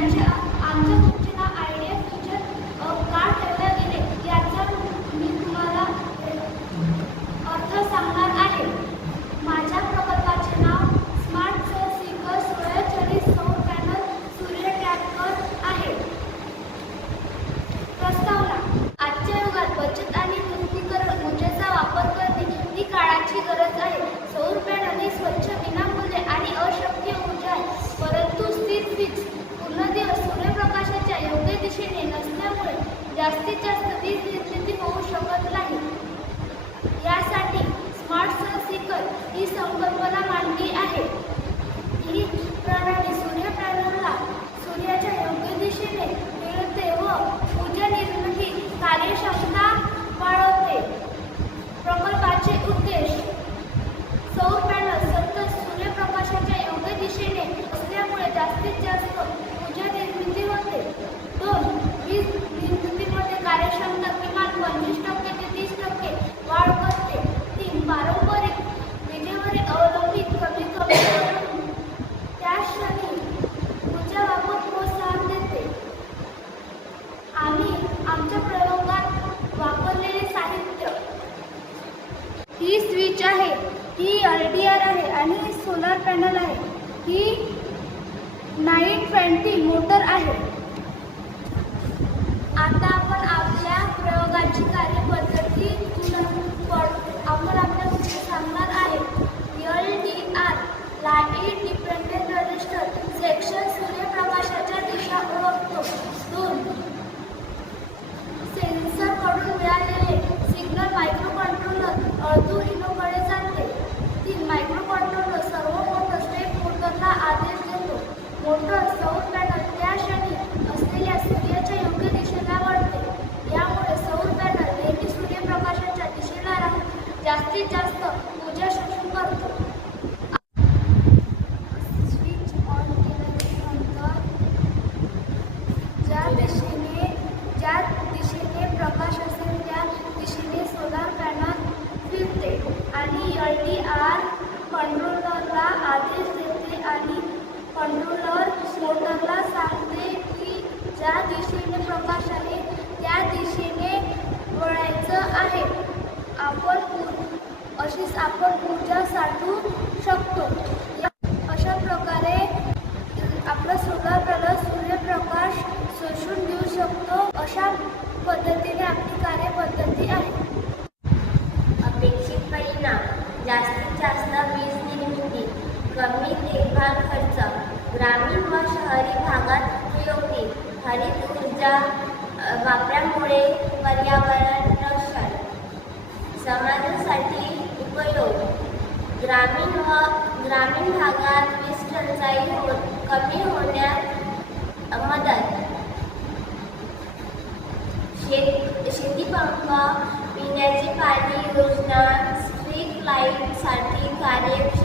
and आहे ही R D R आहे आणि ही सोलार पॅनल आहे ही नाईन ट्वेंटी मोटर आहे. जास्तीत जास्त ऊर्जा शोषण करतो. स्विच ऑन केल्यानंतर ज्या दिशेने ज्या दिशेने प्रकाश असेल त्या दिशेने सोलार पॅनल फिरते आणि एल डी आर कंट्रोलरला आदेश देते आणि कंट्रोलर मोटरला सांगते की ज्या दिशेने प्रकाश आहे त्या दिशेने वळायचं आहे आपण ऊर- अशीच आपण ऊर्जा साठवू शकतो. अशा प्रकारे आपला सोलार पॅनल सूर्यप्रकाश शोषून घेऊ शकतो. अशा पद्धतीने आपली कार्यपद्धती आहे. अपेक्षित परिणाम जास्तीत जास्त वीज निर्मिती कमी देखभाल खर्च ग्रामीण व शहरी भागात उपयोगी हरित ऊर्जा वापरामुळे पर्यावरण रक्षण समाजासाठी लोक ग्रामीण व ग्रामीण भागात वीज टंचाई हो कमी होण्यात मदत. शेत शेतीपंप पिण्याचे पाणी योजना स्ट्रीट लाईटसाठी कार्यक्षम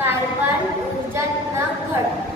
कार्बन ऊर्जा न घट